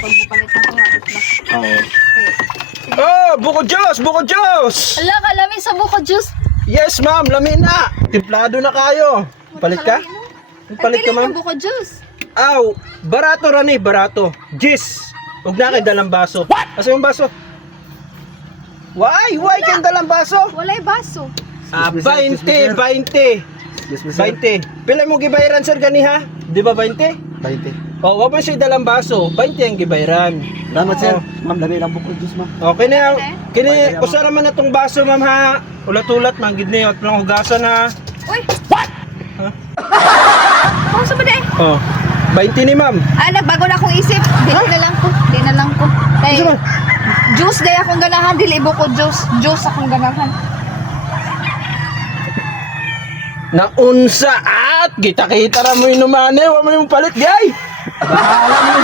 Pag mupalit ako nga, it ba? Oo. Okay. Oh, buko juice! Buko juice! Ala, kalami sa buko juice. Yes, ma'am. Lami na. Timplado na kayo. Palit ka? Palit ka, ma'am? Ang buko juice. Aw, barato rani, barato. Jis. Huwag na kayo dalang baso. Asa yung baso? Why kayong dalang baso? Walay baso. Ah, Excuse me, 20, sir. 20. Yes, sir. 20. Pila mo gibayaran, sir, ganiha? Di ba 20? 20. O, wag mo siya dalang baso. 20 ang gibayaran. Salamat, sir. Ma'am, dami lang buko juice, ma'am. Okay na. Kini, Okay, usara man na tong baso, ma'am, ha? Ulat-ulat, man, gid na yun. At lang hugasan, ha? Uy! What? Huh? Oh, sa ba Oh, 20 ni, ma'am. Ah, nagbago na akong isip. Di na lang ko. Di na lang ko. Kay, Isa ba? juice day akong ganahan. Dili buko juice. Juice akong ganahan. Naunsa at kita-kita ra mo inumane, wa mo yung palit, gay. Bahala mo.